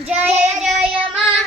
जय जय मा